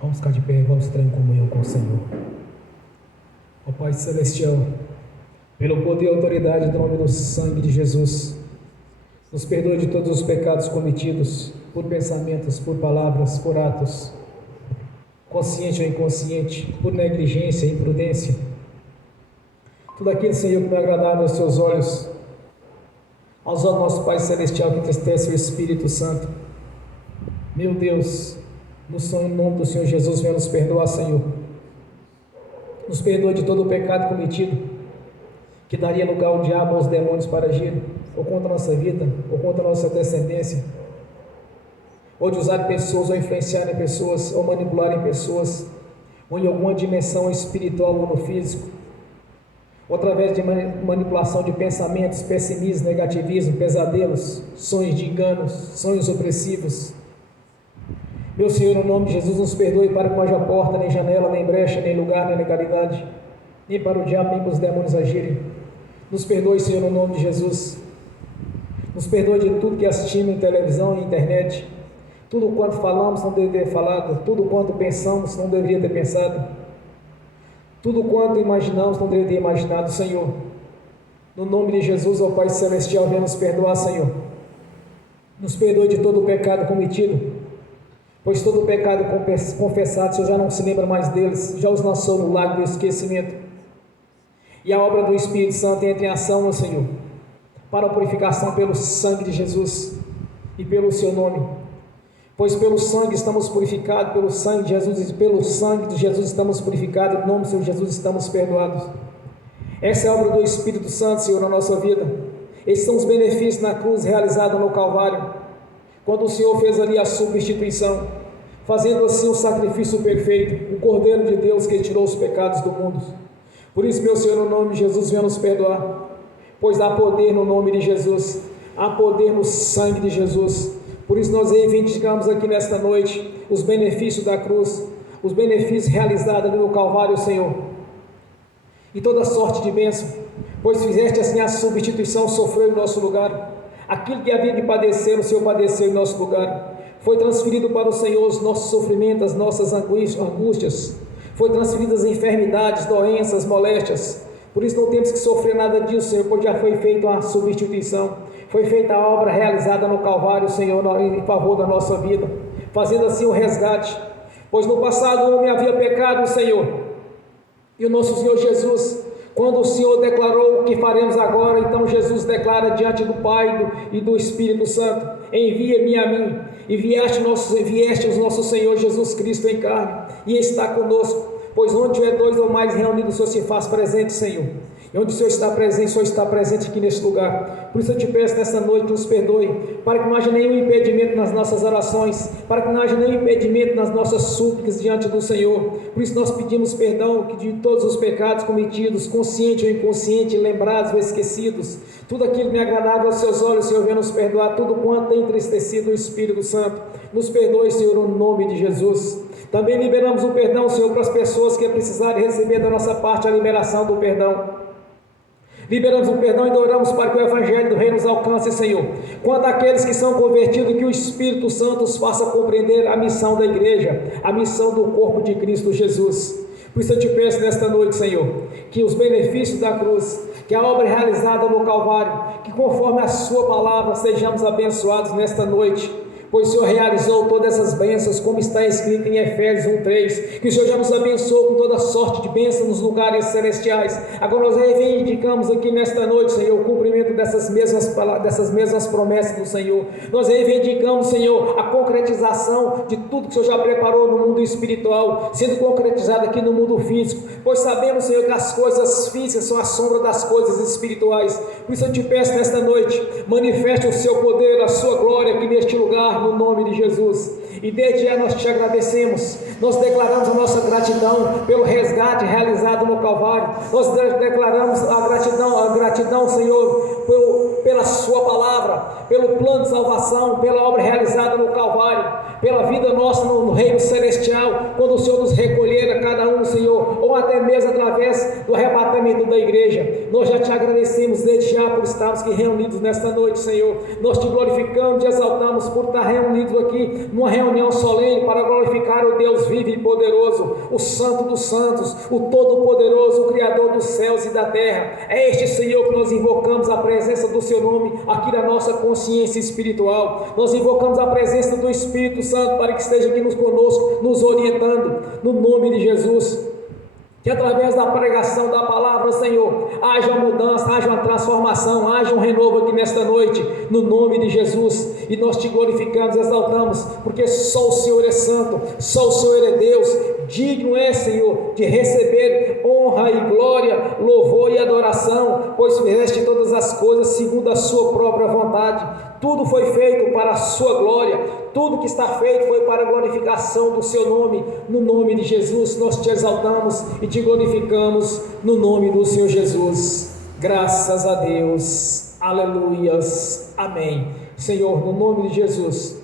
Vamos ficar de pé, vamos entrar em comunhão com o Senhor. Ó Pai Celestial, pelo poder e autoridade do nome do sangue de Jesus, nos perdoe de todos os pecados cometidos, por pensamentos, por palavras, por atos, consciente ou inconsciente, por negligência e imprudência. Tudo aquilo, Senhor, que não é agradável aos Seus olhos, aos olhos do nosso Pai Celestial, que entristece o Espírito Santo. Meu Deus, no nome do Senhor Jesus, venha nos perdoar, Senhor. Nos perdoa de todo o pecado cometido, que daria lugar ao diabo, aos demônios para agir, ou contra a nossa vida, ou contra a nossa descendência, ou de usar pessoas, ou influenciar em pessoas, ou manipular em pessoas, ou em alguma dimensão espiritual ou no físico, ou através de manipulação de pensamentos, pessimismo, negativismo, pesadelos, sonhos de enganos, sonhos opressivos. Meu Senhor, no nome de Jesus, nos perdoe para que não haja porta, nem janela, nem brecha, nem lugar, nem legalidade, nem para o diabo, nem para os demônios agirem. Nos perdoe, Senhor, no nome de Jesus. Nos perdoe de tudo que assistimos em televisão e internet. Tudo quanto falamos não deveria ter falado. Tudo quanto pensamos não deveria ter pensado. Tudo quanto imaginamos não deveria ter imaginado, Senhor. No nome de Jesus, ó Pai Celestial, venha nos perdoar, Senhor. Nos perdoe de todo o pecado cometido, pois todo o pecado confessado, o Senhor já não se lembra mais deles, já os lançou no lago do esquecimento. E a obra do Espírito Santo entra em ação, meu Senhor, para a purificação pelo sangue de Jesus e pelo seu nome. Pois pelo sangue estamos purificados, pelo sangue de Jesus, e pelo sangue de Jesus estamos purificados, em nome do Senhor Jesus estamos perdoados. Essa é a obra do Espírito Santo, Senhor, na nossa vida. Esses são os benefícios na cruz realizada no Calvário, quando o Senhor fez ali a substituição, fazendo assim o sacrifício perfeito, o Cordeiro de Deus que tirou os pecados do mundo. Por isso, meu Senhor, no nome de Jesus, venha nos perdoar, pois há poder no nome de Jesus, há poder no sangue de Jesus. Por isso nós reivindicamos aqui nesta noite os benefícios da cruz, os benefícios realizados ali no Calvário, Senhor, e toda sorte de bênção, pois fizeste assim a substituição, sofreu em nosso lugar. Aquilo que havia de padecer, o Senhor padeceu em nosso lugar. Foi transferido para o Senhor os nossos sofrimentos, as nossas angústias. Foi transferido as enfermidades, doenças, moléstias. Por isso não temos que sofrer nada disso, Senhor, pois já foi feita a substituição. Foi feita a obra realizada no Calvário, Senhor, em favor da nossa vida, fazendo assim o resgate. Pois no passado o homem havia pecado, Senhor, e o nosso Senhor Jesus, quando o Senhor declarou o que faremos agora, então Jesus declara diante do Pai e do Espírito Santo: envia-me a mim. E vieste o nosso Senhor Jesus Cristo em carne, e está conosco, pois onde tiver dois ou mais reunidos, o Senhor se faz presente, Senhor. E onde o Senhor está presente, o Senhor está presente aqui neste lugar. Por isso eu te peço nesta noite, nos perdoe, para que não haja nenhum impedimento nas nossas orações, para que não haja nenhum impedimento nas nossas súplicas diante do Senhor. Por isso nós pedimos perdão de todos os pecados cometidos, consciente ou inconsciente, lembrados ou esquecidos. Tudo aquilo que não é agradável aos seus olhos, Senhor, venha nos perdoar. Tudo quanto tem entristecido o Espírito Santo, nos perdoe, Senhor, no nome de Jesus. Também liberamos o perdão, Senhor, para as pessoas que precisarem receber da nossa parte a liberação do perdão. Liberamos o perdão e oramos para que o Evangelho do Reino nos alcance, Senhor. Quanto àqueles que são convertidos, que o Espírito Santo os faça compreender a missão da igreja, a missão do corpo de Cristo Jesus. Por isso eu te peço nesta noite, Senhor, que os benefícios da cruz, que a obra realizada no Calvário, que conforme a sua palavra sejamos abençoados nesta noite, pois o Senhor realizou todas essas bênçãos, como está escrito em Efésios 1:3, que o Senhor já nos abençoou com toda sorte de bênçãos nos lugares celestiais. Agora nós reivindicamos aqui nesta noite, Senhor, o cumprimento dessas mesmas promessas do Senhor. Nós reivindicamos, Senhor, a concretização de tudo que o Senhor já preparou no mundo espiritual, sendo concretizado aqui no mundo físico, pois sabemos, Senhor, que as coisas físicas são a sombra das coisas espirituais. Por isso eu te peço nesta noite, manifeste o seu poder, a sua glória aqui neste lugar, no nome de Jesus. E desde já nós te agradecemos, nós declaramos a nossa gratidão pelo resgate realizado no Calvário, nós declaramos a gratidão, Senhor, pela sua palavra, pelo plano de salvação, pela obra realizada no Calvário, pela vida nossa no reino celestial, quando o Senhor nos recolher a cada um, Senhor, ou até mesmo através do arrebatamento da igreja. Nós já te agradecemos desde já por estarmos aqui reunidos nesta noite, Senhor. Nós te glorificamos, te exaltamos por estar reunidos aqui numa reunião solene para glorificar glorificar o Deus vivo e poderoso, o Santo dos Santos, o Todo-Poderoso, o Criador dos céus e da terra. É este Senhor que nós invocamos a presença do seu nome aqui na nossa consciência espiritual. Nós invocamos a presença do Espírito Santo para que esteja aqui conosco, nos orientando, no nome de Jesus. Que através da pregação da palavra, Senhor, haja uma mudança, haja uma transformação, haja um renovo aqui nesta noite, no nome de Jesus. E nós te glorificamos, exaltamos, porque só o Senhor é santo, só o Senhor é Deus. Digno é, Senhor, de receber honra e glória, louvor e adoração, pois fizeste todas as coisas segundo a sua própria vontade. Tudo foi feito para a sua glória, tudo que está feito foi para a glorificação do seu nome. No nome de Jesus nós te exaltamos e te glorificamos, no nome do Senhor Jesus. Graças a Deus, aleluias, amém. Senhor, no nome de Jesus,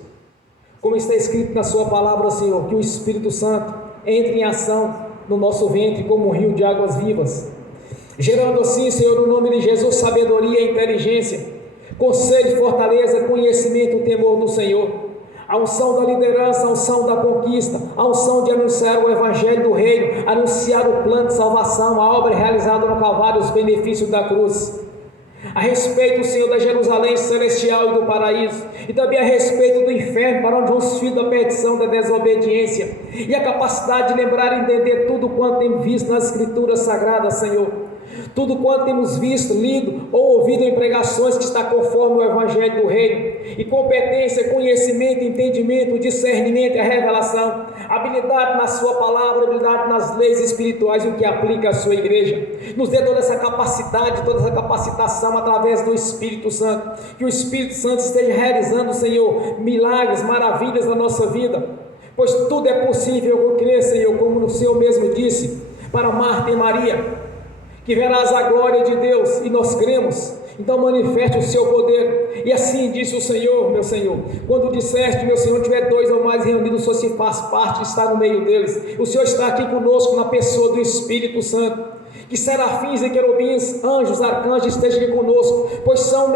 como está escrito na sua palavra, Senhor, que o Espírito Santo entre em ação no nosso ventre como um rio de águas vivas, gerando assim, Senhor, no nome de Jesus, sabedoria e inteligência, conselho, fortaleza, conhecimento, o temor do Senhor, a unção da liderança, a unção da conquista, a unção de anunciar o Evangelho do Reino, anunciar o plano de salvação, a obra realizada no Calvário, os benefícios da cruz, a respeito, Senhor, da Jerusalém celestial e do paraíso, e também a respeito do inferno, para onde vão os filhos da perdição, da desobediência, e a capacidade de lembrar e entender tudo quanto temos visto nas Escrituras Sagradas, Senhor, tudo quanto temos visto, lido ou ouvido em pregações que está conforme o Evangelho do Reino, e competência, conhecimento, entendimento, discernimento e a revelação, habilidade na sua palavra, habilidade nas leis espirituais, o que aplica à sua igreja. Nos dê toda essa capacidade, toda essa capacitação através do Espírito Santo, que o Espírito Santo esteja realizando, Senhor, milagres, maravilhas na nossa vida, pois tudo é possível, eu creio, Senhor, como o Senhor mesmo disse para Marta e Maria, que verás a glória de Deus, e nós cremos. Então manifeste o seu poder, e assim disse o Senhor, meu Senhor, quando disseste, meu Senhor, tiver dois ou mais reunidos, só se faz parte, está no meio deles. O Senhor está aqui conosco na pessoa do Espírito Santo, que serafins e querubins, anjos, arcanjos estejam aqui conosco, pois são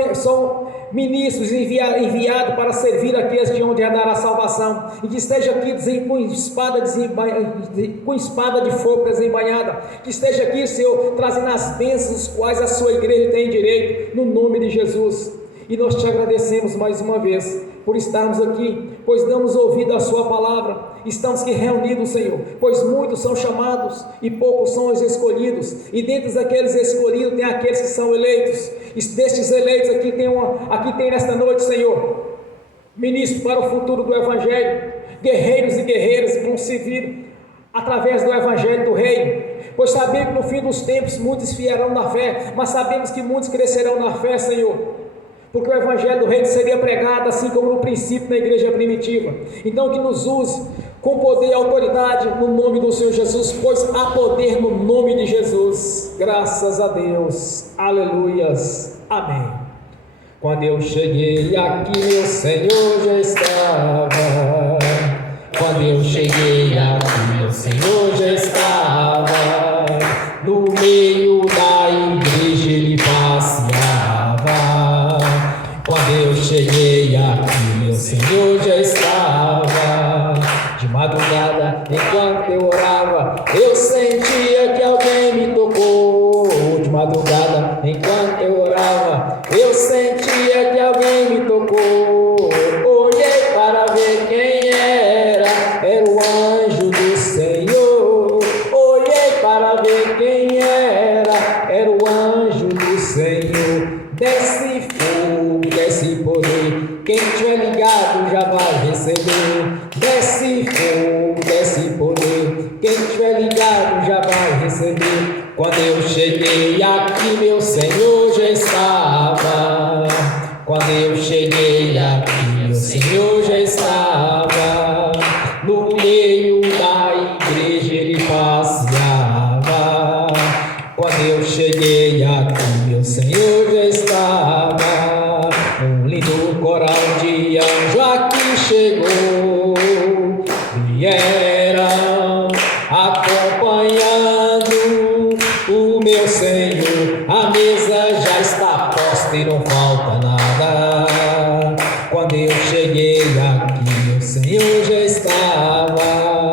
ministros enviados para servir aqueles de onde herdar a salvação, e que esteja aqui com espada de fogo desembainhada, que esteja aqui, Senhor, trazendo as bênçãos quais a sua igreja tem direito, no nome de Jesus. E nós te agradecemos mais uma vez por estarmos aqui, pois damos ouvido à sua palavra. Estamos aqui reunidos, Senhor, pois muitos são chamados e poucos são os escolhidos, e dentre aqueles escolhidos tem aqueles que são eleitos, e destes eleitos aqui tem nesta noite, Senhor, ministros para o futuro do Evangelho, guerreiros e guerreiras que vão servir através do Evangelho do Reino, pois sabemos que no fim dos tempos muitos esfriarão na fé, mas sabemos que muitos crescerão na fé, Senhor, porque o Evangelho do Reino seria pregado assim como no princípio na igreja primitiva. Então que nos use com poder e autoridade no nome do Senhor Jesus, pois há poder no nome de Jesus. Graças a Deus, aleluias, amém. Quando eu cheguei aqui, meu Senhor já estava. Quando eu cheguei aqui, meu Senhor já estava. No meio da igreja ele passeava. Quando eu cheguei aqui, meu Senhor já estava. De madrugada, enquanto eu orava, eu sentia que alguém me tocou. De madrugada, enquanto eu orava, eu sentia que alguém me tocou. Olhei para ver quem era o anjo do Senhor. Olhei para ver quem era o anjo do Senhor. Desce fogo, desce poder, quem tiver ligado já vai receber. Desce fogo, desce poder, quem tiver ligado já vai receber. Quando eu cheguei aqui, meu Senhor já estava. Quando eu cheguei aqui, meu Senhor já estava. No meio da igreja ele passeava. Quando eu cheguei aqui, meu Senhor já estava. Um lindo coral de anjo aqui chegou. Vieram acompanhando o meu Senhor. A mesa já está posta e não falta nada. Quando eu cheguei aqui, meu Senhor já estava.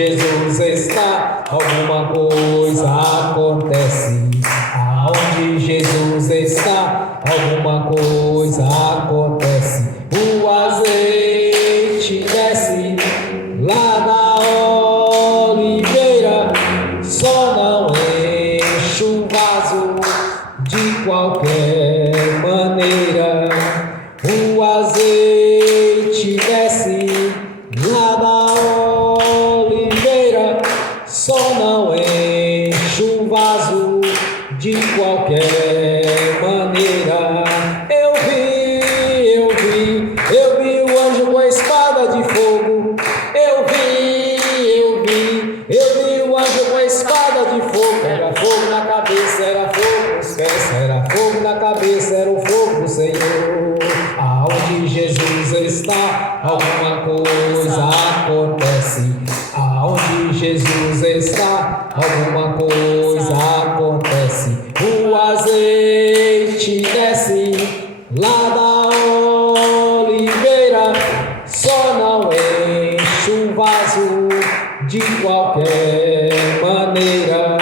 Jesus está, alguma coisa acontece. Aonde Jesus está, alguma coisa acontece. O azeite desce lá na oliveira, só não enche o vaso de qualquer maneira. O azeite desce lá na oliveira, só não enche o vaso de qualquer maneira. Eu vi o anjo com a espada de fogo. Eu vi o anjo com a espada de fogo. Era fogo na cabeça, era fogo nos pés, era fogo na cabeça, era o fogo do Senhor. Aonde Jesus está, alguma coisa acontece. Aonde Jesus está, alguma coisa acontece. O azeite desce lá da oliveira, só não enche o vaso de qualquer maneira.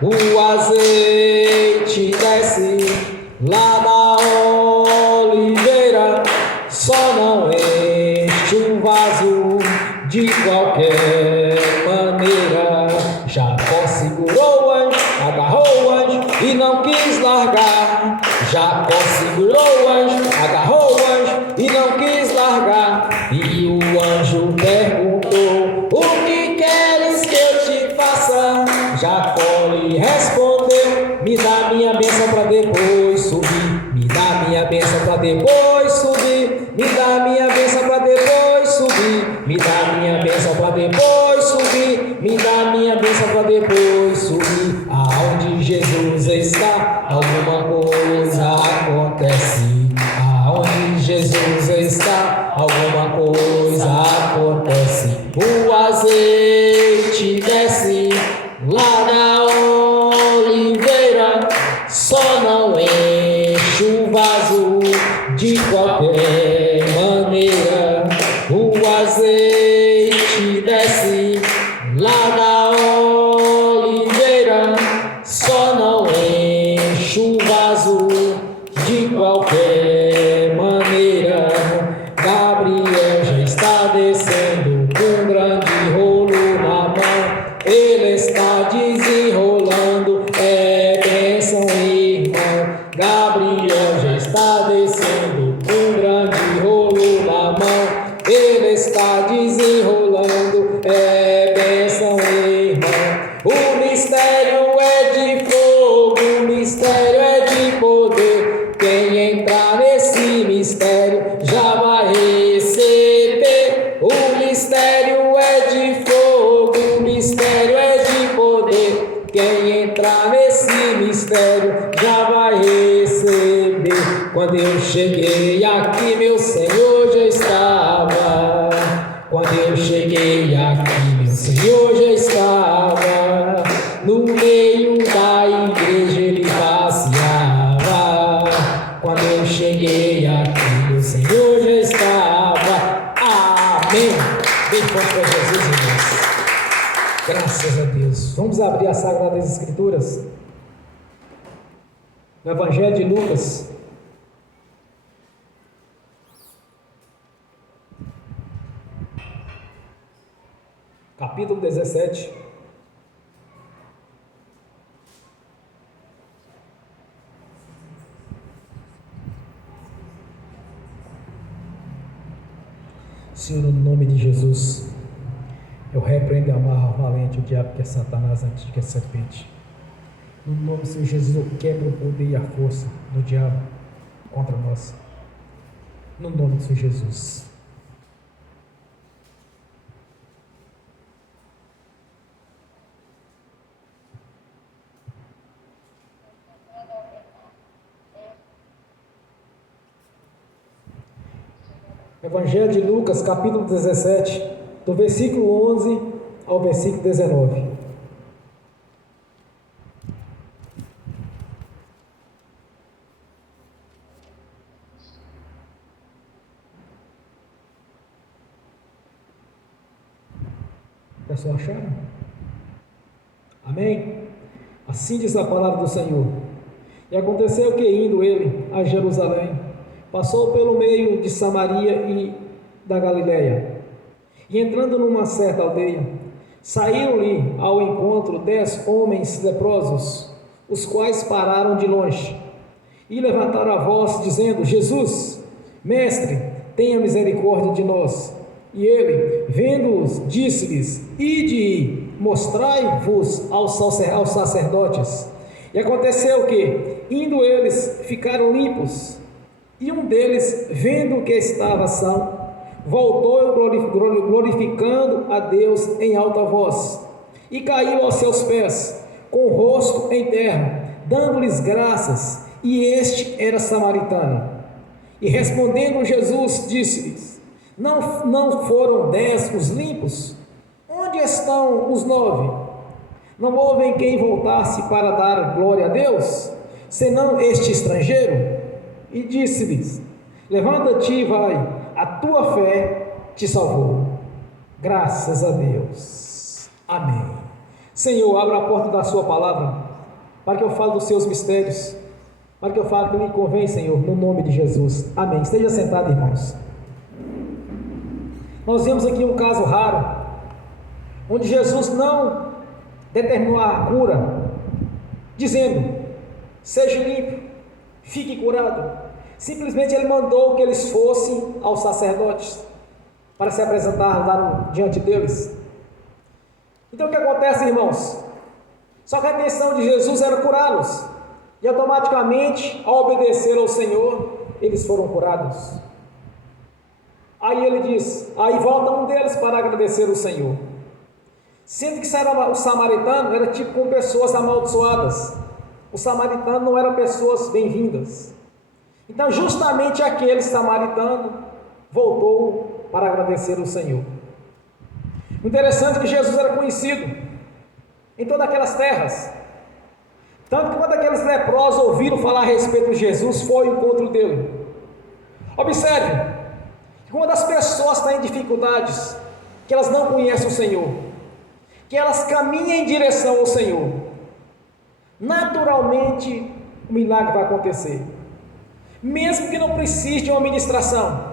O azeite desce lá da oliveira, só não enche o vaso de qualquer maneira. Jacó segurou o anjo, agarrou o anjo e não quis largar. Jacó segurou o anjo, agarrou o anjo e não quis largar. E o anjo perguntou: o que queres que eu te faça? Jacó lhe respondeu: me dá minha bênção para depois subir. Me dá minha bênção para depois subir. Me dá minha bênção para depois subir. Me dá minha bênção para depois subir. Me dá minha bênção para depois subir. Aonde Jesus está, alguma coisa acontece. Aonde Jesus está, alguma coisa acontece. O azeite desce lá na oliveira, só não enche o vaso de qualquer maneira. O azeite desce lá na oliveira, só não enche o vaso de qualquer maneira. Gabriel já está descendo com um grande rolo na mão. Ele está desenrolando, é bênção, irmão. Gabriel já está descendo com um grande rolo na mão. Ele está desenrolando, é bênção, irmão. O mistério é de fogo, o mistério é de poder. Quem entrar nesse mistério já vai receber. O mistério é de fogo, o mistério é de poder. Quem entrar nesse mistério já vai receber. Quando eu cheguei aqui, meu Senhor já estava. Quando eu cheguei aqui, meu Senhor já estava. No meio da igreja ele passeava. Quando eu cheguei aqui, meu Senhor já estava. Amém. Bem forte para Jesus, irmãos. Graças a Deus. Vamos abrir as Sagradas Escrituras. No Evangelho de Lucas, capítulo 17. Senhor, no nome de Jesus, eu repreendo e amarro valente o diabo que é Satanás antes que é serpente. No nome do Senhor Jesus, eu quebro o poder e a força do diabo contra nós. No nome do Senhor Jesus. Evangelho de Lucas, capítulo 17, do versículo 11 ao versículo 19. É só achar. Amém? Assim diz a palavra do Senhor. E aconteceu que, indo ele a Jerusalém, passou pelo meio de Samaria e da Galiléia. E entrando numa certa aldeia, saíram-lhe ao encontro 10 homens leprosos, os quais pararam de longe e levantaram a voz, dizendo: Jesus, mestre, tenha misericórdia de nós. E ele, vendo-os, disse-lhes: Ide, mostrai-vos aos sacerdotes. E aconteceu que, indo eles, ficaram limpos. E um deles, vendo que estava são, voltou glorificando a Deus em alta voz, e caiu aos seus pés, com o rosto em terra, dando-lhes graças. E este era samaritano. E respondendo Jesus, disse-lhes: Não foram 10 os limpos? Onde estão os 9? Não houve em quem voltasse para dar glória a Deus, senão este estrangeiro? E disse-lhes: Levanta-te e vai, a tua fé te salvou. Graças a Deus. Amém. Senhor, abra a porta da sua palavra, para que eu fale dos seus mistérios, para que eu fale que me convém, Senhor, no nome de Jesus. Amém. Esteja sentado, irmãos. Nós vemos aqui um caso raro, onde Jesus não determinou a cura, dizendo: seja limpo, fique curado. Simplesmente ele mandou que eles fossem aos sacerdotes para se apresentar lá diante deles. Então o que acontece, irmãos? Só que a intenção de Jesus era curá-los, e automaticamente, ao obedecer ao Senhor, eles foram curados. Aí ele diz, aí volta um deles para agradecer ao Senhor, sendo que o samaritano era tipo com pessoas amaldiçoadas. O samaritano não eram pessoas bem-vindas. Então justamente aquele samaritano voltou para agradecer ao Senhor. Interessante que Jesus era conhecido em todas aquelas terras, tanto que quando aqueles leprosos ouviram falar a respeito de Jesus, foi ao encontro dele. Observe que quando as pessoas têm dificuldades, que elas não conhecem o Senhor, que elas caminham em direção ao Senhor, naturalmente o milagre vai acontecer, mesmo que não precise de uma ministração.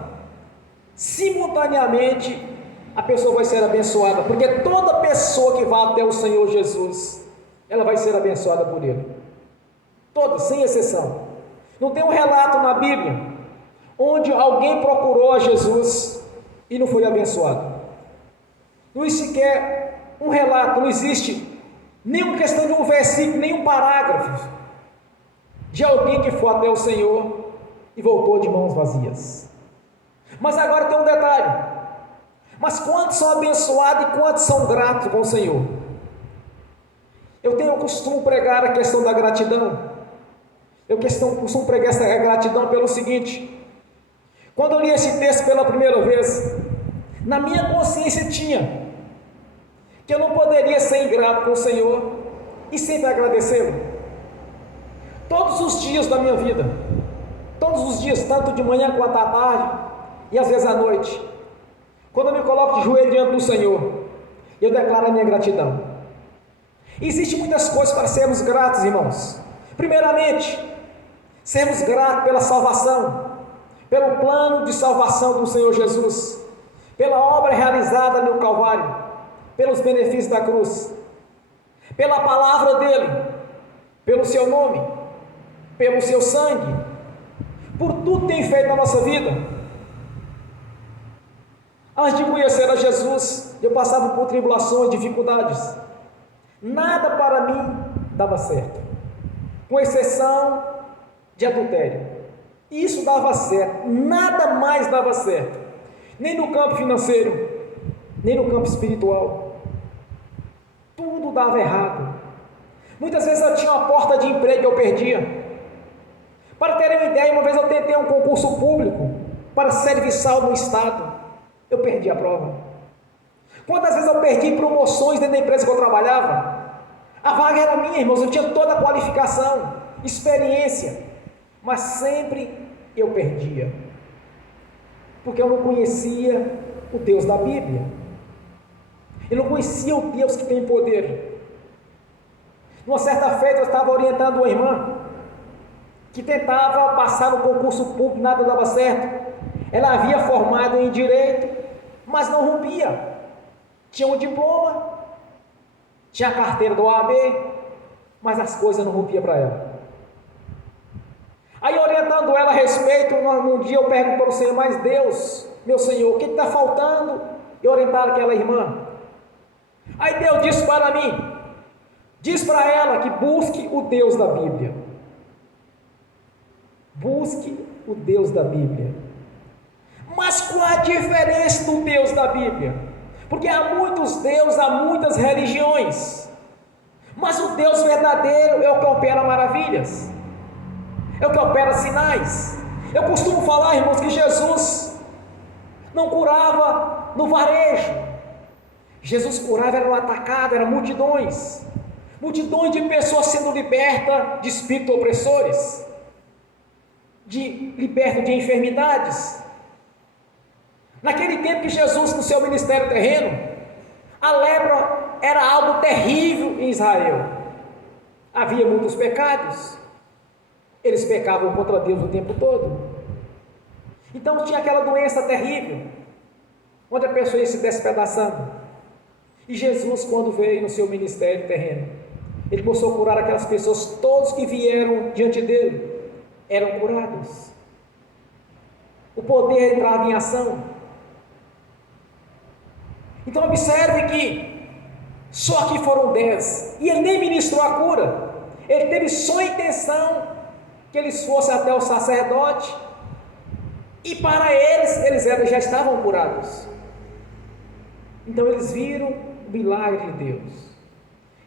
Simultaneamente a pessoa vai ser abençoada, porque toda pessoa que vai até o Senhor Jesus, ela vai ser abençoada por Ele, toda, sem exceção. Não tem um relato na Bíblia onde alguém procurou a Jesus e não foi abençoado. Não existe sequer um relato, não existe nenhuma questão de um versículo, nenhum parágrafo de alguém que foi até o Senhor e voltou de mãos vazias. Mas agora tem um detalhe: mas quantos são abençoados e quantos são gratos com o Senhor? Eu costumo pregar a questão da gratidão. Eu costumo pregar essa gratidão pelo seguinte: quando eu li esse texto pela primeira vez, na minha consciência tinha que eu não poderia ser ingrato com o Senhor e sempre agradecê-lo. Todos os dias da minha vida, todos os dias, tanto de manhã quanto à tarde e às vezes à noite, quando eu me coloco de joelho diante do Senhor, eu declaro a minha gratidão. Existem muitas coisas para sermos gratos, irmãos. Primeiramente, sermos gratos pela salvação, pelo plano de salvação do Senhor Jesus, pela obra realizada no Calvário, pelos benefícios da cruz, pela palavra dele, pelo seu nome, pelo seu sangue, por tudo que tem feito na nossa vida. Antes de conhecer a Jesus, eu passava por tribulações, dificuldades. Nada para mim dava certo, com exceção de adultério. Isso dava certo, nada mais dava certo, nem no campo financeiro, nem no campo espiritual. Tudo dava errado. Muitas vezes eu tinha uma porta de emprego que eu perdia. Para terem uma ideia, uma vez eu tentei um concurso público para serviçal no estado, eu perdi a prova. Quantas vezes eu perdi promoções dentro da empresa que eu trabalhava? A vaga era minha, irmãos, eu tinha toda a qualificação, experiência, mas sempre eu perdia, porque eu não conhecia o Deus da Bíblia. Ele não conhecia o Deus que tem poder. Numa certa feita, eu estava orientando uma irmã que tentava passar no concurso público, nada dava certo. Ela havia formado em direito, mas não rompia. Tinha um diploma, tinha a carteira do OAB, mas as coisas não rompiam para ela. Aí, orientando ela a respeito, num dia eu pergunto para o Senhor: mas Deus, meu Senhor, o que está faltando? E orientar aquela irmã. Aí Deus disse para mim: diz para ela que busque o Deus da Bíblia. Busque o Deus da Bíblia. Mas qual a diferença do Deus da Bíblia? Porque há muitos deuses, há muitas religiões, mas o Deus verdadeiro é o que opera maravilhas, é o que opera sinais. Eu costumo falar, irmãos, que Jesus não curava no varejo. Jesus curava era no atacado, era multidões de pessoas sendo libertas de espíritos opressores, libertas de enfermidades. Naquele tempo que Jesus, no seu ministério terreno, a lepra era algo terrível em Israel. Havia muitos pecados, eles pecavam contra Deus o tempo todo. Então tinha aquela doença terrível, onde a pessoa ia se despedaçando. E Jesus, quando veio no seu ministério terreno, ele começou a curar aquelas pessoas. Todos que vieram diante dele eram curados. O poder entrava em ação. Então observe que só aqui foram 10, e ele nem ministrou a cura. Ele teve só a intenção que eles fossem até o sacerdote, e para eles já estavam curados. Então eles viram o milagre de Deus,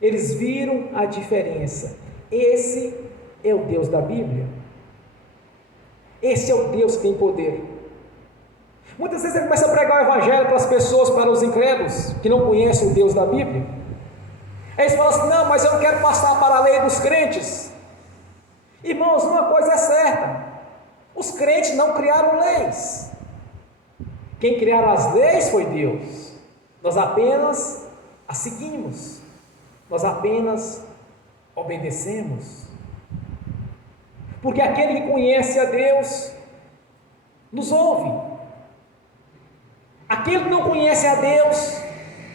eles viram a diferença. Esse é o Deus da Bíblia, esse é o Deus que tem poder. Muitas vezes ele começa a pregar o evangelho para as pessoas, para os incrédulos que não conhecem o Deus da Bíblia. Aí eles falam assim: não, mas eu não quero passar para a lei dos crentes. Irmãos, uma coisa é certa: os crentes não criaram leis. Quem criaram as leis foi Deus. Nós apenas as seguimos, nós apenas obedecemos. Porque aquele que conhece a Deus nos ouve. Aquele que não conhece a Deus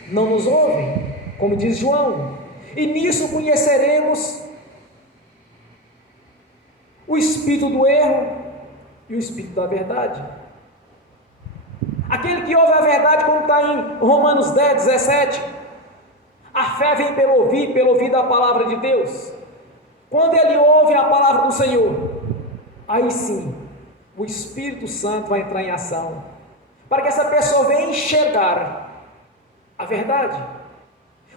não nos ouve, como diz João. E nisso conheceremos o espírito do erro e o espírito da verdade. Aquele que ouve a verdade, como está em Romanos 10, 17, a fé vem pelo ouvir da palavra de Deus. Quando ele ouve a palavra do Senhor, aí sim o Espírito Santo vai entrar em ação, para que essa pessoa venha enxergar a verdade.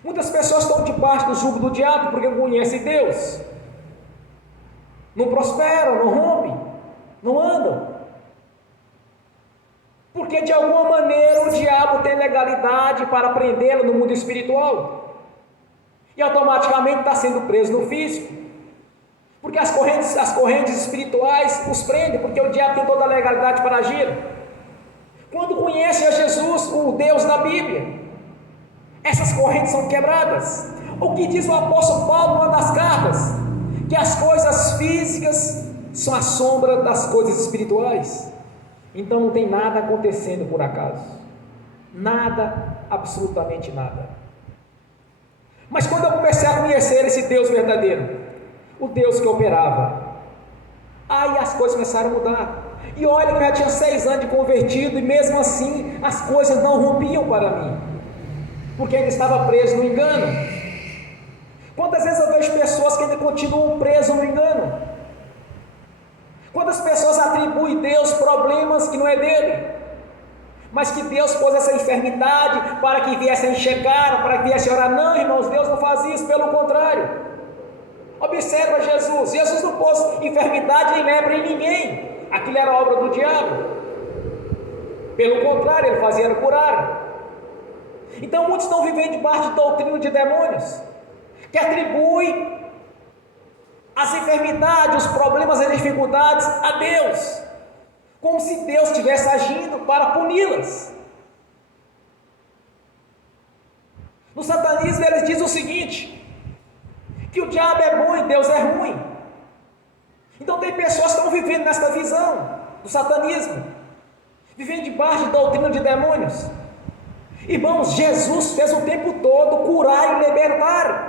Muitas pessoas estão debaixo do jugo do diabo porque não conhecem Deus, não prosperam, não rompem, não andam, porque de alguma maneira o diabo tem legalidade para prendê-lo no mundo espiritual, e automaticamente está sendo preso no físico, porque as correntes espirituais os prendem, porque o diabo tem toda a legalidade para agir. Quando conhecem a Jesus, o Deus da Bíblia, essas correntes são quebradas. O que diz o apóstolo Paulo numa das cartas? Que as coisas físicas são a sombra das coisas espirituais. Então não tem nada acontecendo por acaso, nada, absolutamente nada. Mas quando eu comecei a conhecer esse Deus verdadeiro, o Deus que operava, aí as coisas começaram a mudar. E olha que eu já tinha 6 anos de convertido, e mesmo assim as coisas não rompiam para mim, porque ainda estava preso no engano. Quantas vezes eu vejo pessoas que ainda continuam presas no engano? Quantas pessoas atribuem a Deus problemas que não é dele, mas que Deus pôs essa enfermidade para que viesse a enxergar, para que viesse a orar? Não, irmãos, Deus não faz isso, pelo contrário. Observa Jesus. Jesus não pôs enfermidade nem lepra em ninguém. Aquilo era obra do diabo. Pelo contrário, ele fazia curar. Então muitos estão vivendo debaixo de doutrina de demônios, que atribui as enfermidades, os problemas e as dificuldades a Deus, como se Deus estivesse agindo para puni-las. No satanismo eles dizem o seguinte, que o diabo é bom e Deus é ruim. Então tem pessoas que estão vivendo nesta visão do satanismo, vivendo debaixo de doutrina de demônios. Irmãos, Jesus fez o tempo todo curar e libertar.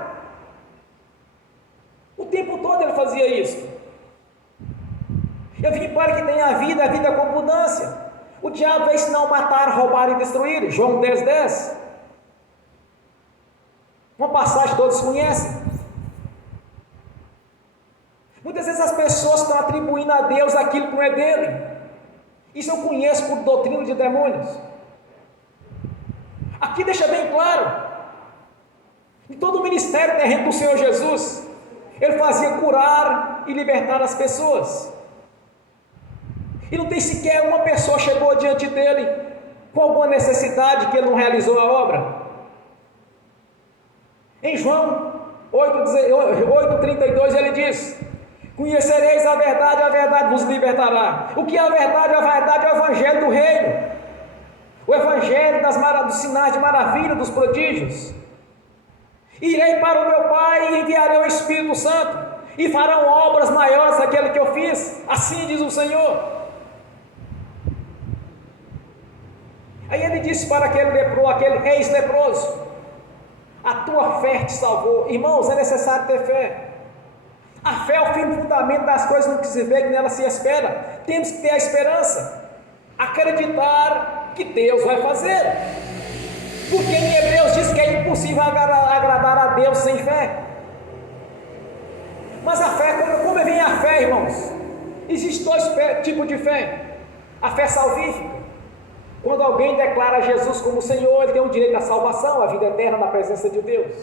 O tempo todo ele fazia isso. Eu vim para que tenha a vida com abundância. O diabo vai ensinar a matar, roubar e destruir. João 10:10. Uma passagem que todos conhecem. Muitas vezes as pessoas estão atribuindo a Deus aquilo que não é dele. Isso eu conheço por doutrina de demônios. Aqui deixa bem claro, em todo o ministério terreno do Senhor Jesus, ele fazia curar e libertar as pessoas. E não tem sequer uma pessoa chegou diante dele com alguma necessidade que ele não realizou a obra. Em João 8:32 ele diz: conhecereis a verdade vos libertará. O que é a verdade? A verdade é o evangelho do reino, o evangelho dos sinais de maravilha, dos prodígios. Irei para o meu Pai e enviarei o Espírito Santo, e farão obras maiores daquele que eu fiz, assim diz o Senhor. Aí ele disse para aquele ex-leproso: a tua fé te salvou. Irmãos, é necessário ter fé. A fé é o fim fundamento das coisas que se vê, que nela se espera. Temos que ter a esperança, acreditar que Deus vai fazer, porque em Hebreus diz que é impossível agradar a Deus sem fé. Mas a fé, como vem a fé, irmãos? Existem dois tipos de fé: a fé salvífica. Quando alguém declara Jesus como Senhor, ele tem o direito à salvação, à vida eterna na presença de Deus.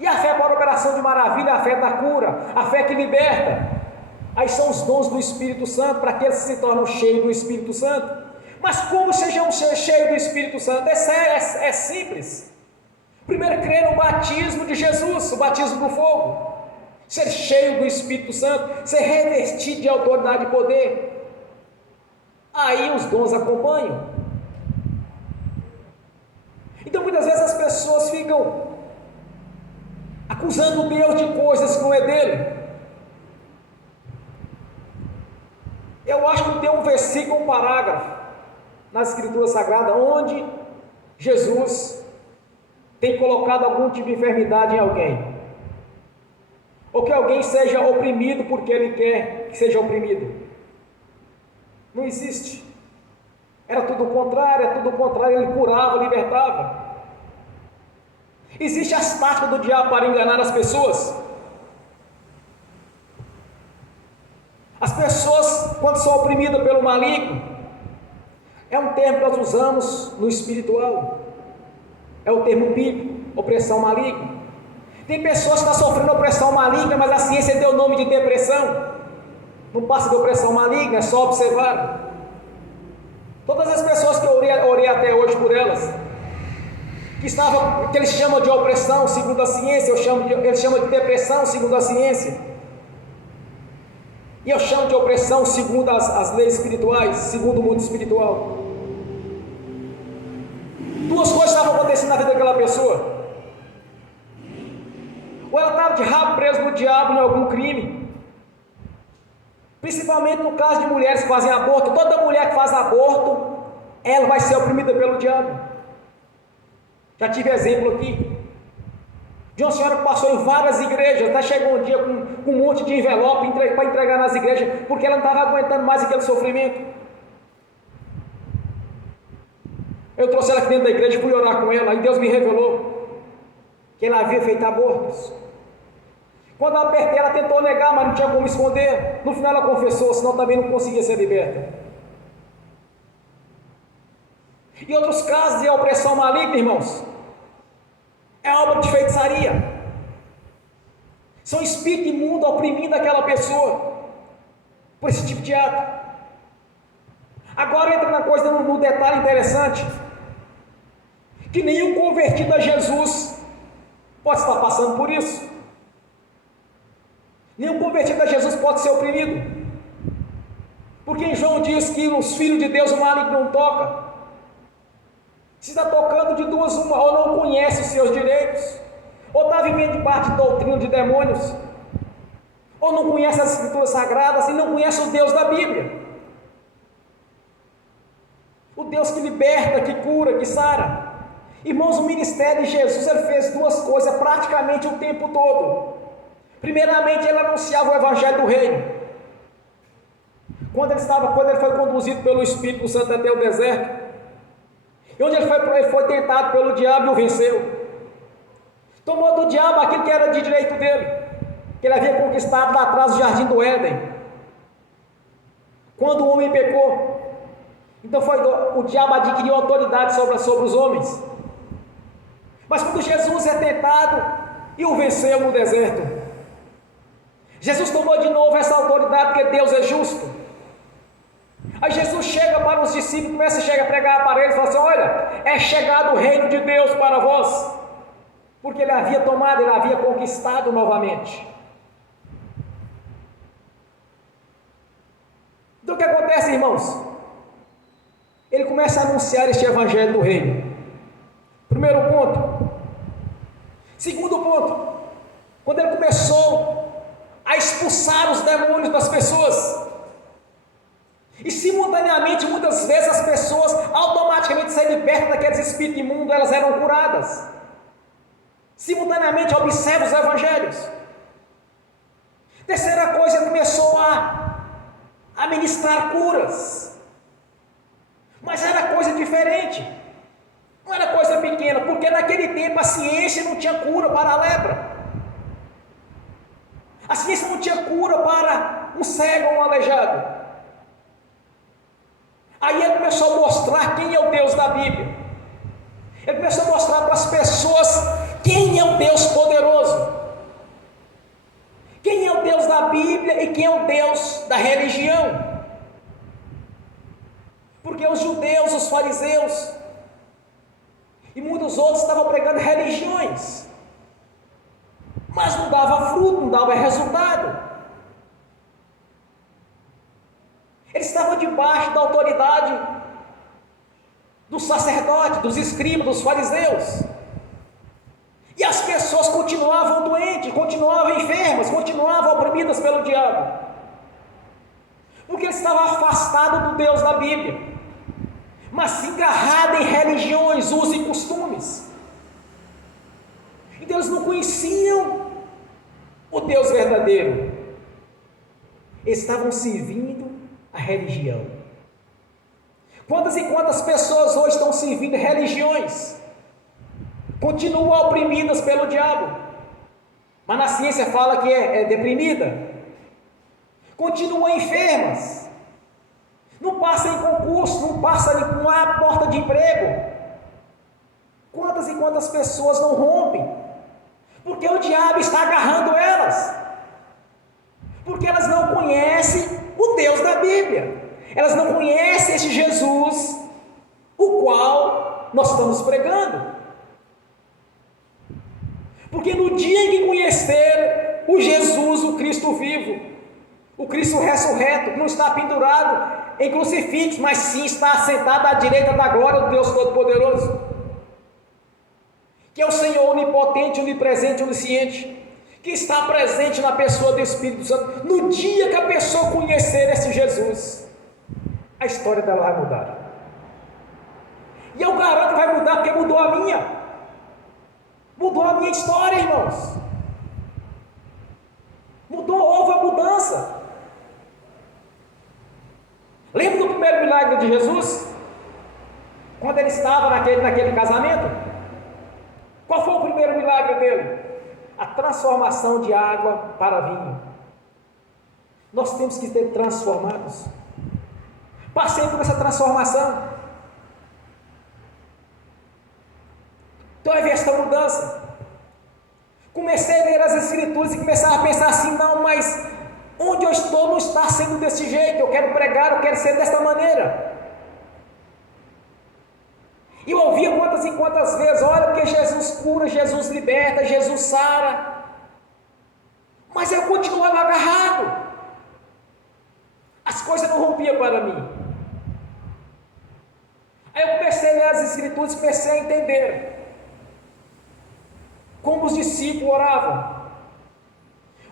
E a fé para a operação de maravilha, a fé da cura, a fé que liberta. Aí são os dons do Espírito Santo, para aqueles que se tornam cheios do Espírito Santo. Mas como sejamos cheios do Espírito Santo? É simples. Primeiro, crer no batismo de Jesus, o batismo do fogo. Ser cheio do Espírito Santo, ser revestido de autoridade e poder. Aí os dons acompanham. Então muitas vezes as pessoas ficam acusando Deus de coisas que não é dele. Eu acho que tem um versículo, um parágrafo nas Escrituras Sagradas onde Jesus tem colocado algum tipo de enfermidade em alguém, ou que alguém seja oprimido porque ele quer que seja oprimido. Não existe. Era tudo o contrário, ele curava, libertava. Existe as táticas do diabo para enganar as pessoas. As pessoas, quando são oprimidas pelo maligno, é um termo que nós usamos no espiritual, é o termo bíblico, opressão maligna. Tem pessoas que estão sofrendo opressão maligna, mas a ciência deu o nome de depressão. Não passa de opressão maligna, é só observar. Todas as pessoas que eu orei até hoje por elas, que eles chamam de opressão segundo a ciência, eles chamam de depressão segundo a ciência, e eu chamo de opressão segundo as leis espirituais, segundo o mundo espiritual. Duas coisas estavam acontecendo na vida daquela pessoa: ou ela estava de rabo preso no diabo em algum crime, principalmente no caso de mulheres que fazem aborto. Toda mulher que faz aborto, ela vai ser oprimida pelo diabo. Já tive exemplo aqui de uma senhora que passou em várias igrejas, até chegou um dia com um monte de envelope para entregar nas igrejas, porque ela não estava aguentando mais aquele sofrimento. Eu trouxe ela aqui dentro da igreja, fui orar com ela, e Deus me revelou que ela havia feito abortos. Quando eu apertei, ela tentou negar, mas não tinha como esconder. No final ela confessou, senão também não conseguia ser liberta. E outros casos de opressão maligna, irmãos, é obra de feitiçaria. São espíritos imundos oprimindo aquela pessoa por esse tipo de ato. Agora entra na coisa, no detalhe interessante, que nenhum convertido a Jesus pode estar passando por isso. Nenhum convertido a Jesus pode ser oprimido, porque em João diz que os filhos de Deus o maligno não toca. Se está tocando, de duas uma, ou não conhece conhece os seus direitos, ou está vivendo debaixo de doutrina de demônios, ou não conhece as Escrituras Sagradas e não conhece o Deus da Bíblia. O Deus que liberta, que cura, que sara. Irmãos, o ministério de Jesus, ele fez duas coisas praticamente o tempo todo. Primeiramente, ele anunciava o Evangelho do Reino. Quando ele foi conduzido pelo Espírito Santo até o deserto, e onde ele foi tentado pelo diabo e o venceu. Tomou do diabo aquilo que era de direito dele, que ele havia conquistado lá atrás do jardim do Éden, quando o homem pecou. Então o diabo adquiriu autoridade sobre os homens. Mas quando Jesus é tentado e o venceu no deserto, Jesus tomou de novo essa autoridade, porque Deus é justo. Aí Jesus chega para os discípulos, chega a pregar para eles e fala assim: olha, é chegado o reino de Deus para vós, porque ele havia tomado, ele havia conquistado novamente. Então o que acontece, irmãos? Ele começa a anunciar este evangelho do reino. Primeiro ponto. Segundo ponto, quando ele começou a expulsar os demônios das pessoas, e simultaneamente, muitas vezes as pessoas automaticamente saem libertas daqueles espíritos imundos, elas eram curadas. Simultaneamente, observa os evangelhos. Terceira coisa, ele começou a ministrar curas. Mas era coisa diferente. Não era coisa pequena, porque naquele tempo a ciência não tinha cura para a lepra. A ciência não tinha cura para um cego ou um aleijado. Aí ele começou a mostrar quem é o Deus da Bíblia. Ele começou a mostrar para as pessoas quem é o Deus poderoso, quem é o Deus da Bíblia e quem é o Deus da religião. Porque os judeus, os fariseus e muitos outros estavam pregando religiões, mas não dava fruto, não dava resultado. Eles estavam debaixo da autoridade dos sacerdotes, dos escribas, dos fariseus. E as pessoas continuavam doentes, continuavam enfermas, continuavam oprimidas pelo diabo. Porque eles estavam afastados do Deus da Bíblia, mas se agarrados em religiões, usos e costumes. Então eles não conheciam o Deus verdadeiro. Eles estavam servindo a religião. Quantas e quantas pessoas hoje estão servindo religiões, continuam oprimidas pelo diabo, mas na ciência fala que é deprimida, continuam enfermas, não passa em concurso, não há porta de emprego. Quantas e quantas pessoas não rompem, porque o diabo está agarrando elas, porque elas não conhecem o Deus da Bíblia, elas não conhecem esse Jesus, o qual nós estamos pregando. Porque no dia em que conhecer o Jesus, o Cristo vivo, o Cristo ressurreto, que não está pendurado em crucifixo, mas sim está assentado à direita da glória do Deus Todo-Poderoso, que é o Senhor onipotente, onipresente, onisciente, que está presente na pessoa do Espírito Santo. No dia que a pessoa conhecer esse Jesus, a história dela vai mudar. E eu garanto que vai mudar, porque mudou a minha. Mudou a minha história, irmãos. Mudou, houve a mudança. Lembra do primeiro milagre de Jesus? Quando ele estava naquele casamento? Qual foi o primeiro milagre dele? A transformação de água para vinho. Nós temos que ser transformados. Passei por essa transformação. Então eu vi esta mudança. Comecei a ler as Escrituras e começar a pensar assim: não, mas onde eu estou não está sendo desse jeito. Eu quero pregar, eu quero ser desta maneira. E eu ouvia quantas e quantas vezes: olha, porque Jesus cura, Jesus liberta, Jesus sara. Mas eu continuava agarrado. As coisas não rompiam para mim. Aí eu comecei a ler as Escrituras e comecei a entender como os discípulos oravam.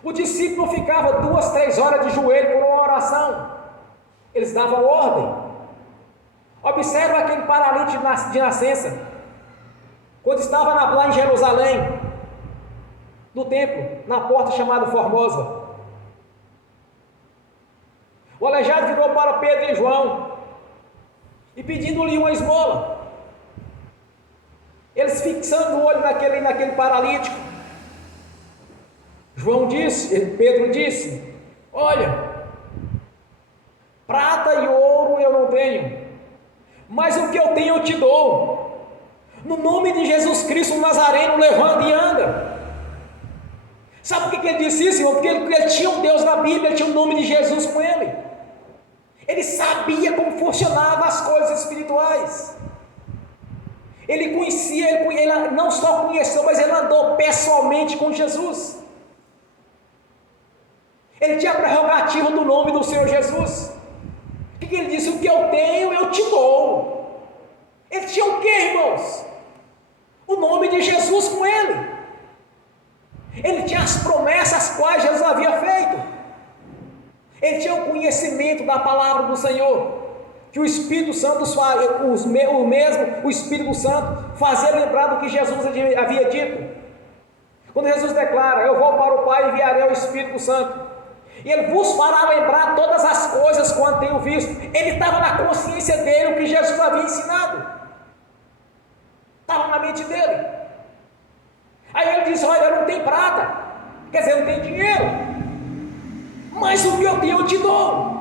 O discípulo ficava 2, 3 horas de joelho por uma oração. Eles davam ordem. Observa aquele paralítico de nascença. Quando estava lá em Jerusalém, no templo, na porta chamada Formosa, o aleijado virou para Pedro e João e pedindo-lhe uma esmola. Eles fixando o olho naquele paralítico. Pedro disse: olha, prata e ouro eu não tenho, mas o que eu tenho eu te dou. No nome de Jesus Cristo o Nazareno, levanta e anda. Sabe por que ele disse isso, irmão? Porque ele tinha um Deus na Bíblia, ele tinha o nome de Jesus com ele. Ele sabia como funcionavam as coisas espirituais. Ele conhecia, ele não só conheceu, mas ele andou pessoalmente com Jesus. Ele tinha a prerrogativa do nome do Senhor Jesus. O que ele disse? O que eu tenho, eu te dou. Ele tinha o que, irmãos? O nome de Jesus com ele. Ele tinha as promessas quais Jesus havia feito. Ele tinha o conhecimento da palavra do Senhor, que o Espírito Santo, o Espírito Santo fazia lembrar do que Jesus havia dito. Quando Jesus declara: eu vou para o Pai e enviarei o Espírito Santo, e Ele vos fará lembrar todas as coisas quanto tenho visto. Ele estava na consciência dele o que Jesus havia ensinado. Estava na mente dele. Aí ele disse: olha, não tem prata, quer dizer, não tem dinheiro, mas o que eu tenho eu te dou.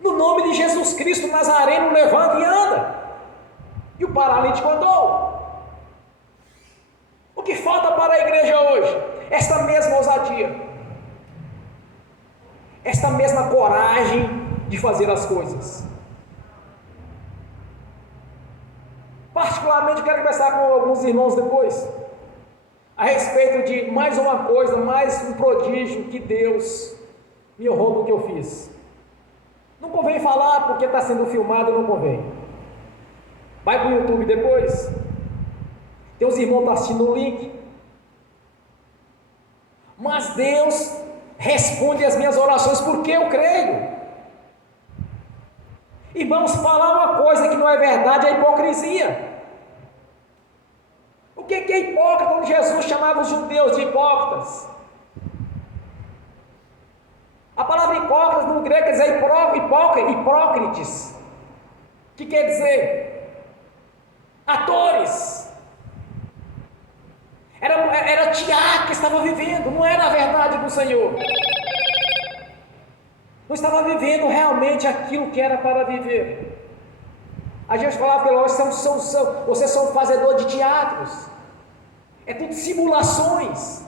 No nome de Jesus Cristo Nazareno, levanta e anda. E o paralítico andou. O que falta para a igreja hoje? Esta mesma ousadia, esta mesma coragem de fazer as coisas. Particularmente, eu quero conversar com alguns irmãos depois a respeito de mais uma coisa, mais um prodígio que Deus me honrou no que eu fiz. Não convém falar porque está sendo filmado, não convém. Vai para o YouTube depois. Tem os irmãos que estão assistindo o link. Mas Deus responde às minhas orações porque eu creio. Irmãos, falar uma coisa que não é verdade é hipocrisia. O que é hipócrita? Quando Jesus chamava os judeus de hipócritas. A palavra hipócritas no grego quer dizer hipócrites, que quer dizer atores. Era teatro que estava vivendo, não era a verdade do Senhor. Não estava vivendo realmente aquilo que era para viver. A gente falava que vocês são fazedores de teatros. É tudo simulações.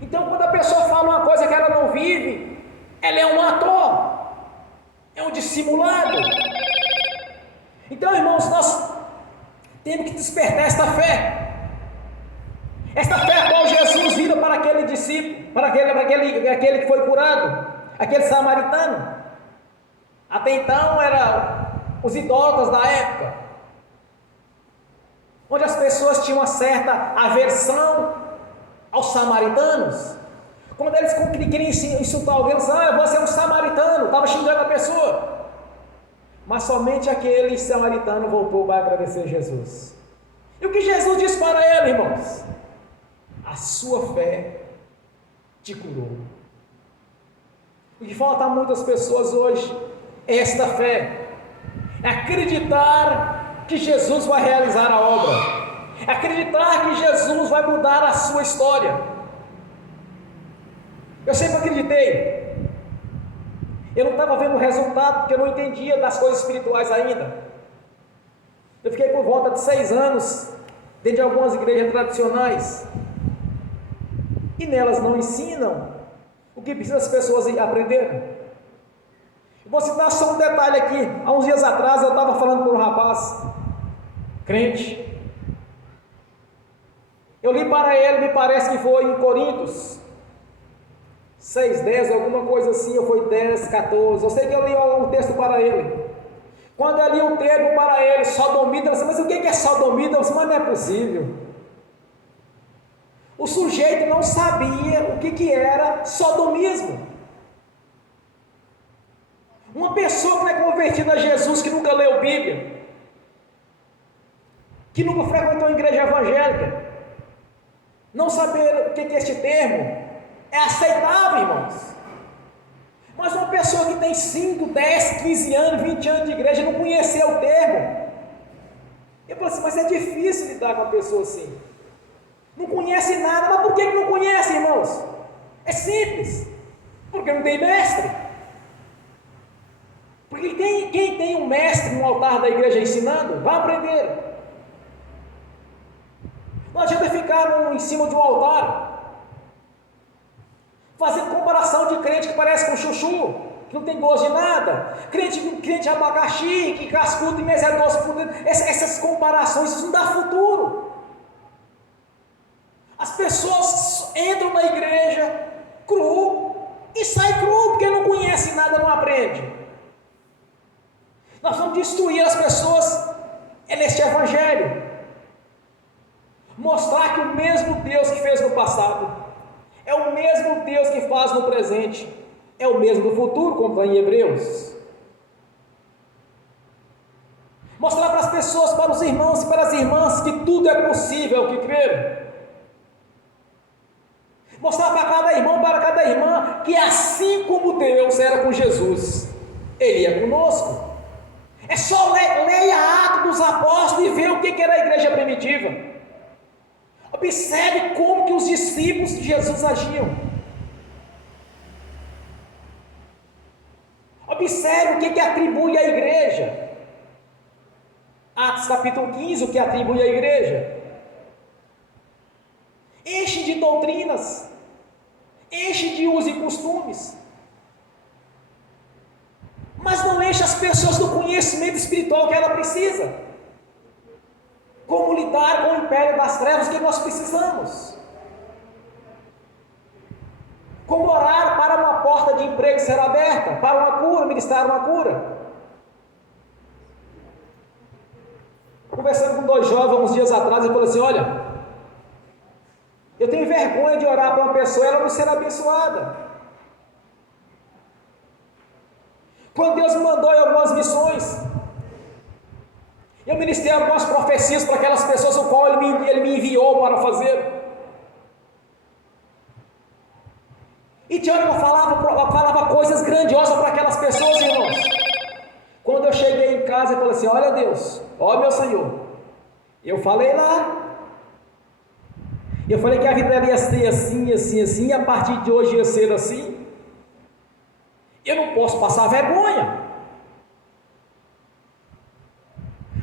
Então, quando a pessoa fala uma coisa que ela não vive, ela é um ator, é um dissimulado. Então, irmãos, nós temos que despertar esta fé. Esta fé a qual Jesus vira para aquele discípulo, para aquele que foi curado, aquele samaritano. Até então eram os idólatras da época, onde as pessoas tinham uma certa aversão aos samaritanos. Quando eles queriam insultar alguém, eles diziam: você é um samaritano, estava xingando a pessoa. Mas somente aquele samaritano voltou para agradecer Jesus. E o que Jesus disse para ele, irmãos? A sua fé te curou. O que falta a muitas pessoas hoje é esta fé, é acreditar que Jesus vai realizar a obra, é acreditar que Jesus vai mudar a sua história. Eu sempre acreditei. Eu não estava vendo o resultado porque eu não entendia das coisas espirituais ainda. Eu fiquei por volta de 6 anos dentro de algumas igrejas tradicionais, e nelas não ensinam o que precisa as pessoas aprenderem. Vou citar só um detalhe aqui. Há uns dias atrás eu estava falando com um rapaz crente. Eu li para ele, me parece que foi em Coríntios 6:10, alguma coisa assim, ou foi 10:14. Eu sei que eu li um texto para ele, Quando ali o termo para ele, sodomita, você, mas o que é sodomita? Você, mas não é possível. O sujeito não sabia o que era sodomismo. Uma pessoa que não é convertida a Jesus, que nunca leu Bíblia, que nunca frequentou a igreja evangélica, não saber o que é este termo, é aceitável, irmãos. Mas uma pessoa que tem 5, 10, 15 anos, 20 anos de igreja, não conheceu o termo. Eu falo assim, mas é difícil lidar com uma pessoa assim. Não conhece nada, mas por que não conhece, irmãos? É simples, porque não tem mestre. Porque quem tem um mestre no altar da igreja ensinando, vai aprender. Não adianta ficar em cima de um altar, fazendo comparação de crente que parece com chuchu, que não tem gosto de nada, crente de abacaxi, que cascudo e mês é doce por dentro. Essas comparações, isso não dá futuro. As pessoas entram na igreja cru e saem cru, porque não conhecem nada, não aprende. Nós vamos destruir as pessoas neste evangelho, mostrar que o mesmo Deus que fez no passado é o mesmo Deus que faz no presente, é o mesmo no futuro, como está em Hebreus. Mostrar para as pessoas, para os irmãos e para as irmãs, que tudo é possível que creram. Mostrar para cada irmão, para cada irmã, que assim como Deus era com Jesus, Ele é conosco. É só leia Atos dos Apóstolos e ver o que era a igreja primitiva. Observe como que os discípulos de Jesus agiam. Observe o que atribui à igreja. Atos capítulo 15, o que atribui à igreja. Enche de doutrinas, enche de usos e costumes, mas não enche as pessoas do conhecimento espiritual que ela precisa. Como lidar com o império das trevas que nós precisamos. Como orar para uma porta de emprego ser aberta, para uma cura, ministrar uma cura. Conversando com 2 jovens uns dias atrás, ele falou assim: olha, eu tenho vergonha de orar para uma pessoa e ela não ser abençoada. Quando Deus me mandou em algumas missões, eu ministrei algumas profecias para aquelas pessoas, o qual Ele me enviou para fazer. E tinha hora que eu falava coisas grandiosas para aquelas pessoas, irmãos. Quando eu cheguei em casa, eu falei assim: olha Deus, ó meu Senhor, eu falei lá, eu falei que a vida ia ser assim, assim, assim, e a partir de hoje ia ser assim. Eu não posso passar vergonha.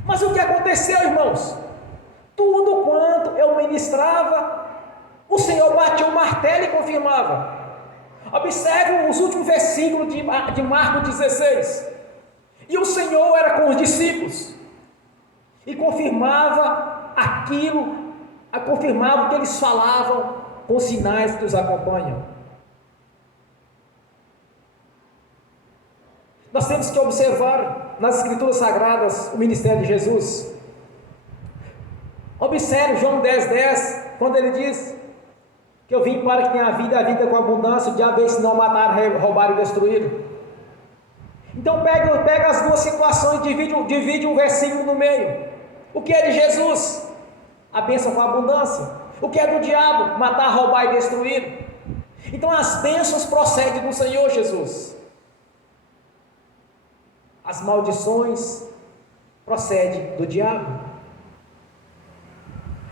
Mas o que aconteceu, irmãos? Tudo quanto eu ministrava, o Senhor batia o martelo e confirmava. Observe os últimos versículos de Marcos 16. E o Senhor era com os discípulos e confirmava confirmava o que eles falavam com os sinais que os acompanham. Nós temos que observar nas Escrituras Sagradas o ministério de Jesus. Observe João 10:10, quando ele diz que eu vim para que tenha a vida com abundância, o diabo veio senão matar, roubar e destruir. Então pega as duas situações, divide um versículo no meio. O que é de Jesus? A bênção com abundância. O que é do diabo? Matar, roubar e destruir. Então as bênçãos procedem do Senhor Jesus. As maldições procedem do diabo.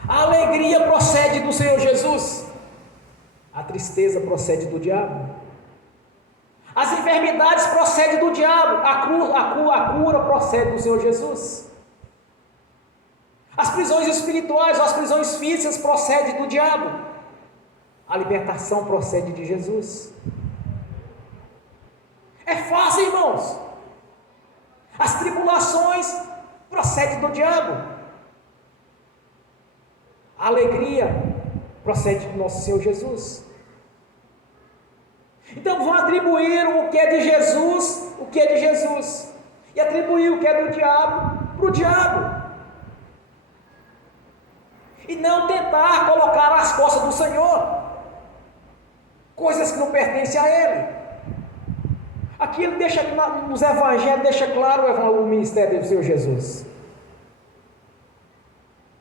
A alegria procede do Senhor Jesus. A tristeza procede do diabo. As enfermidades procedem do diabo. A cura procede do Senhor Jesus. As prisões espirituais, as prisões físicas procedem do diabo. A libertação procede de Jesus. É fácil, irmãos. As tribulações procedem do diabo. A alegria procede do nosso Senhor Jesus. Então vão atribuir o que é de Jesus, e atribuir o que é do diabo para o diabo, e não tentar colocar nas costas do Senhor coisas que não pertencem a Ele. Aqui ele deixa, nos evangelhos, deixa claro o ministério do Senhor Jesus.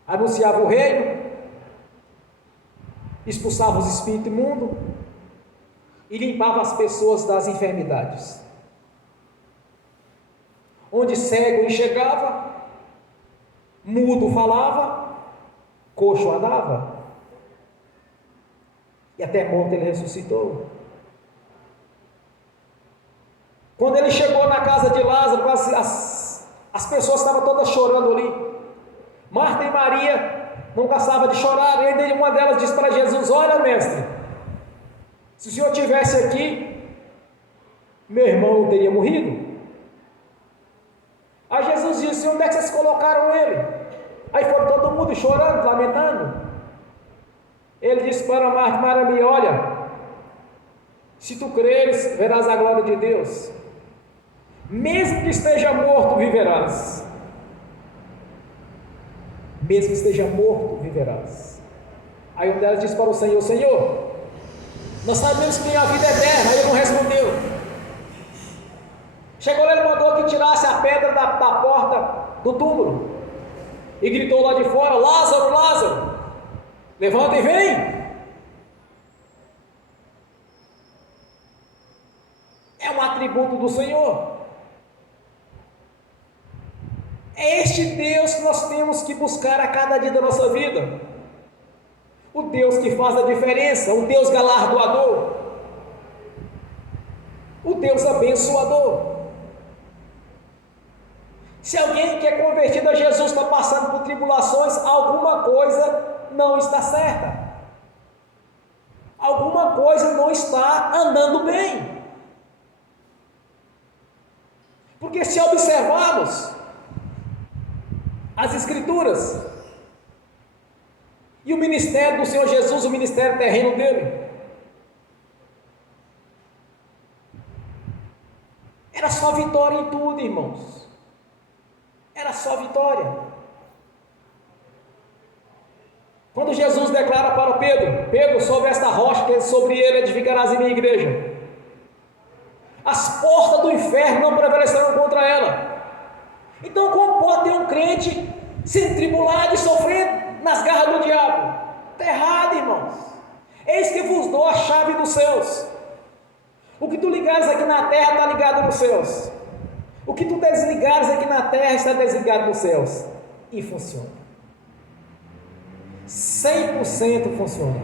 Anunciava o reino, expulsava os espíritos imundos e limpava as pessoas das enfermidades. Onde cego enxergava, mudo falava, coxo andava, e até morto ele ressuscitou. Quando ele chegou na casa de Lázaro, as pessoas estavam todas chorando ali. Marta e Maria não cansavam de chorar, e aí uma delas disse para Jesus: olha, mestre, se o senhor estivesse aqui, meu irmão não teria morrido. Aí Jesus disse: onde é que vocês colocaram ele? Aí foi todo mundo chorando, lamentando. Ele disse para Marta e Maria: olha, se tu creres, verás a glória de Deus. Mesmo que esteja morto, viverás. Mesmo que esteja morto, viverás. Aí uma delas disse para o Senhor: Senhor, nós sabemos que tem a vida eterna. Aí ele não respondeu. Chegou lá, ele mandou que tirasse a pedra da porta do túmulo e gritou lá de fora: Lázaro, Lázaro, levanta e vem. É um atributo do Senhor. É este Deus que nós temos que buscar a cada dia da nossa vida. O Deus que faz a diferença, o Deus galardoador, o Deus abençoador. Se alguém que é convertido a Jesus está passando por tribulações, alguma coisa não está certa. Alguma coisa não está andando bem. Porque se observarmos as Escrituras e o ministério do Senhor Jesus, o ministério terreno dele, era só vitória em tudo, irmãos. Era só vitória. Quando Jesus declara para Pedro: Pedro, sobre esta rocha, que sobre ele edificarás a minha igreja, as portas do inferno não prevalecerão contra ela. Então, como pode ter um crente sendo tribulado e sofrendo nas garras do diabo? Está errado, irmãos. Eis que vos dou a chave dos céus. O que tu ligares aqui na terra está ligado nos céus. O que tu desligares aqui na terra está desligado nos céus. E funciona. 100% funciona.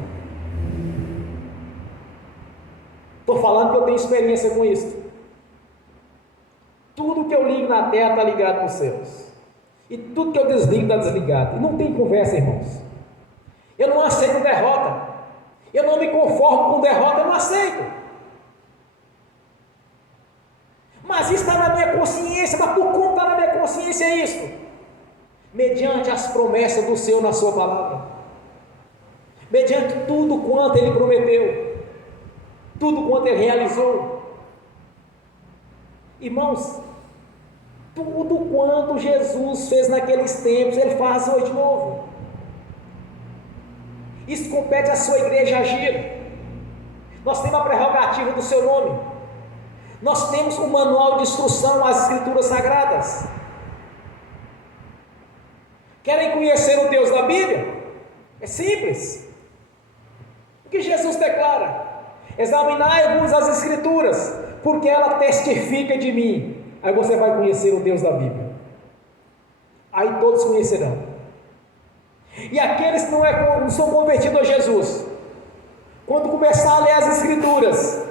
Estou falando que eu tenho experiência com isso. Tudo que eu ligo na terra está ligado nos céus. E tudo que eu desligo está desligado. E não tem conversa, irmãos. Eu não aceito derrota. Eu não me conformo com derrota, eu não aceito. Mas isso está na minha consciência. Mas por como está na minha consciência isso? Mediante as promessas do Senhor na sua palavra. Mediante tudo quanto Ele prometeu. Tudo quanto Ele realizou. Irmãos, tudo quanto Jesus fez naqueles tempos, Ele faz hoje de novo. Isso compete à sua igreja agir. Nós temos a prerrogativa do seu nome. Nós temos um manual de instrução às Escrituras Sagradas. Querem conhecer o Deus da Bíblia? É simples. O que Jesus declara? Examinai-vos as Escrituras, porque ela testifica de mim. Aí você vai conhecer o Deus da Bíblia. Aí todos conhecerão. E aqueles que não são convertidos a Jesus, quando começar a ler as Escrituras,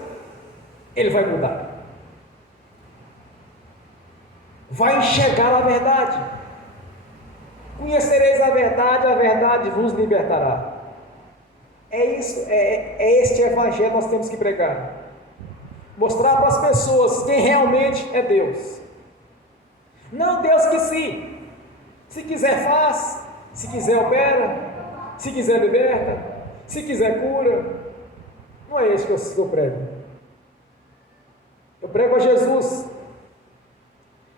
ele vai mudar. Vai enxergar a verdade. Conhecereis a verdade vos libertará. É isso, é este evangelho que nós temos que pregar. Mostrar para as pessoas quem realmente é Deus. Não Deus que se quiser faz, se quiser opera, se quiser liberta, se quiser cura. Não é isso que eu prego. Eu prego a Jesus.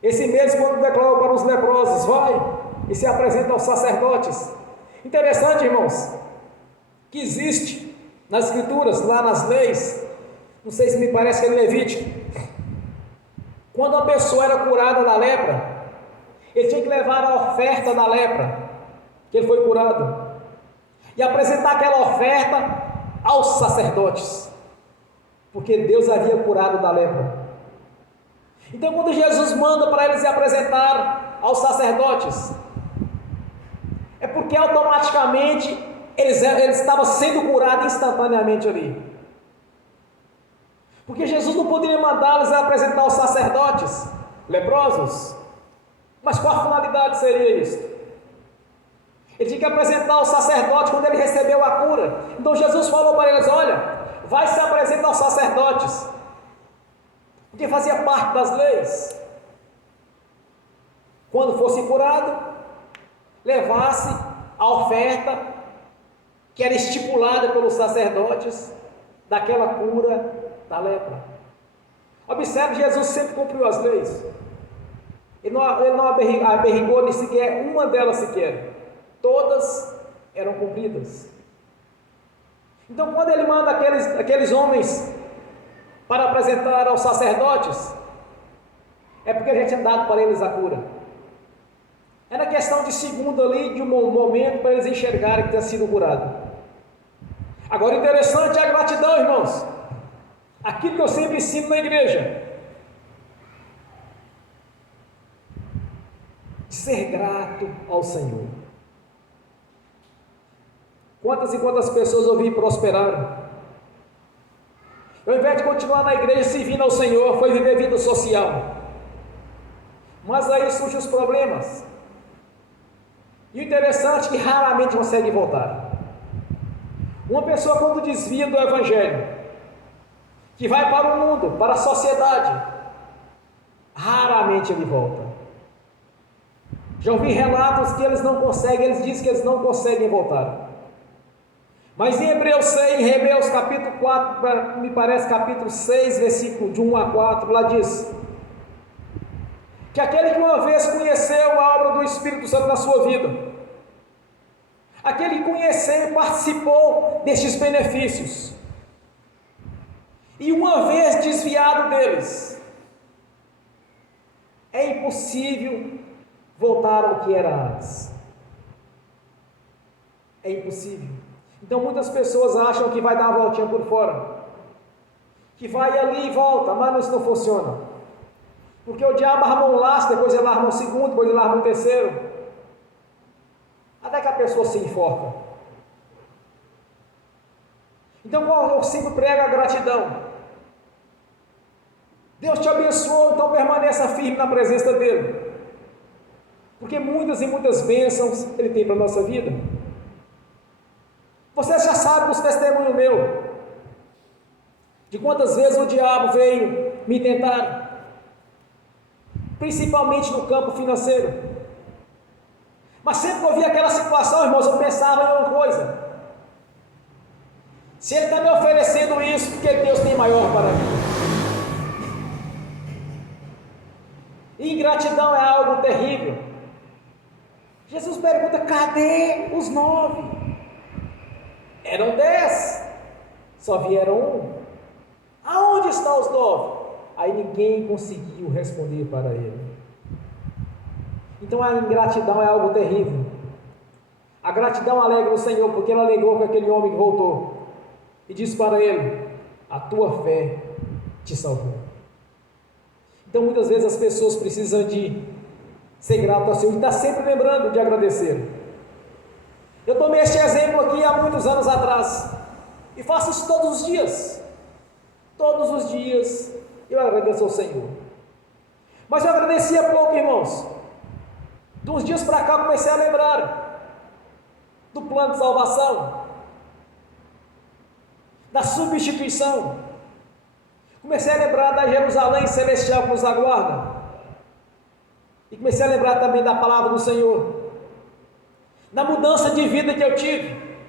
Esse mesmo, quando declarou para os leprosos: vai e se apresenta aos sacerdotes. Interessante, irmãos, que existe nas escrituras, lá nas leis, não sei se me parece que é Levítico, quando a pessoa era curada da lepra, ele tinha que levar a oferta da lepra, que ele foi curado, e apresentar aquela oferta aos sacerdotes, porque Deus havia curado da lepra. Então, quando Jesus manda para eles se apresentar aos sacerdotes, é porque automaticamente eles estavam sendo curados instantaneamente ali. Porque Jesus não poderia mandá-los a apresentar aos sacerdotes leprosos. Mas qual a finalidade seria isso? Ele tinha que apresentar aos sacerdotes quando ele recebeu a cura. Então Jesus falou para eles: olha, vai se apresentar aos sacerdotes, porque fazia parte das leis. Quando fosse curado, levasse a oferta que era estipulada pelos sacerdotes daquela cura da lepra. Observe, Jesus sempre cumpriu as leis. Ele não aberrigou nem sequer uma delas sequer. Todas eram cumpridas. Então, quando ele manda aqueles homens para apresentar aos sacerdotes, é porque a gente tinha dado para eles a cura. Era questão de segundo ali, de um momento, para eles enxergarem que tinha sido curado. Agora, interessante é a gratidão, irmãos. Aquilo que eu sempre ensino na igreja: ser grato ao Senhor. Quantas e quantas pessoas eu vi prosperaram, ao invés de continuar na igreja servindo ao Senhor, foi viver vida social. Mas aí surgem os problemas, e o interessante é que raramente consegue voltar. Uma pessoa, quando desvia do Evangelho, que vai para o mundo, para a sociedade, raramente ele volta. Já ouvi relatos que eles não conseguem, eles dizem que eles não conseguem voltar. Mas em Hebreus capítulo 4, me parece capítulo 6, versículo de 1 a 4, lá diz que aquele que uma vez conheceu a obra do Espírito Santo na sua vida, aquele que conheceu e participou destes benefícios, e uma vez desviado deles, é impossível voltar ao que era antes. É impossível. Então muitas pessoas acham que vai dar uma voltinha por fora, que vai ali e volta, mas isso não funciona, porque o diabo arma um laço, depois ele arma um segundo, depois ele arma um terceiro, até que a pessoa se enforca. Então eu sempre prego a gratidão. Deus te abençoou, então permaneça firme na presença dele, porque muitas e muitas bênçãos ele tem para a nossa vida. Você já sabe dos testemunhos meus, de quantas vezes o diabo veio me tentar, principalmente no campo financeiro. Mas sempre que eu via aquela situação, irmãos, eu pensava em uma coisa: se ele está me oferecendo isso, porque Deus tem maior para mim. Ingratidão é algo terrível. Jesus pergunta: cadê os 9? Eram 10, só vieram 1. Aonde estão os 9? Aí ninguém conseguiu responder para ele. Então a ingratidão é algo terrível. A gratidão alegra o Senhor, porque ele alegrou com aquele homem que voltou e disse para ele: a tua fé te salvou. Então muitas vezes as pessoas precisam de ser grato ao Senhor e estar sempre lembrando de agradecer. Eu tomei este exemplo aqui há muitos anos atrás e faço isso todos os dias. Todos os dias eu agradeço ao Senhor. Mas eu agradecia pouco, irmãos. De uns dias para cá comecei a lembrar do plano de salvação, da substituição. Comecei a lembrar da Jerusalém celestial que nos aguarda. E comecei a lembrar também da palavra do Senhor, da mudança de vida que eu tive,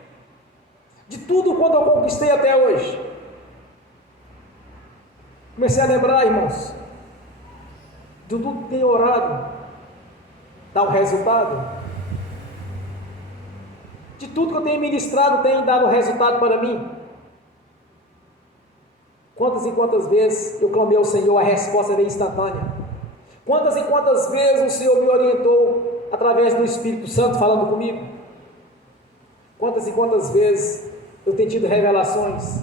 de tudo quanto eu conquistei até hoje. Comecei a lembrar, irmãos, De tudo que tem orado, dá o resultado? De tudo que eu tenho ministrado, tem dado resultado para mim? Quantas e quantas vezes eu clamei ao Senhor, a resposta veio instantânea? Quantas e quantas vezes o Senhor me orientou através do Espírito Santo falando comigo? Quantas e quantas vezes eu tenho tido revelações?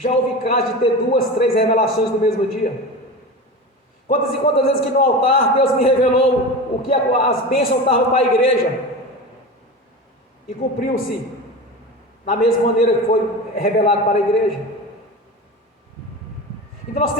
Já houve caso de ter 2, 3 revelações no mesmo dia? Quantas e quantas vezes que no altar Deus me revelou o que as bênçãos estavam para a igreja e cumpriu-se da mesma maneira que foi revelado para a igreja? Então nós temos